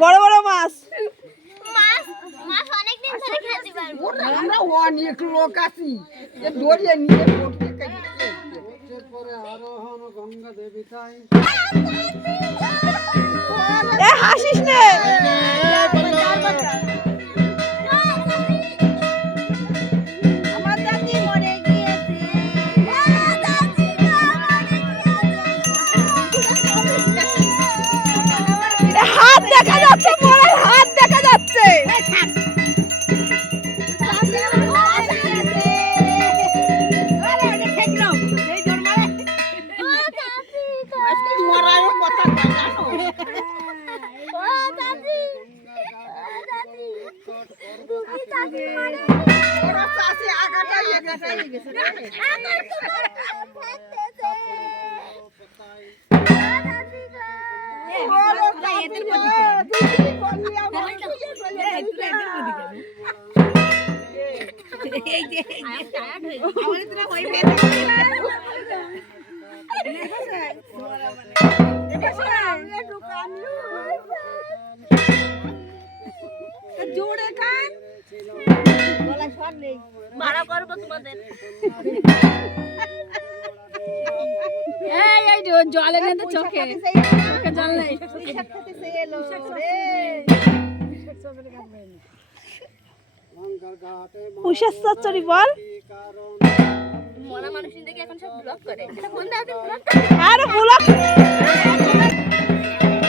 বড় বড় মাছ আমরা অনেক লোক আছি দড়িয়ে নিয়ে হাসিস নে হাত দেখা যাচ্ছে বড় হাত দেখা যাচ্ছে জোরে কান গলা শট নেই মারা করব তোমাদের এই এই জলে নেতে চোখে চোখে জল নাই খেতে এলো রে উষা চচ্চড়ি বল মরা মানুষ দেখে এখন সব ব্লক করে এটা কোন দাও ব্লক আরে ব্লক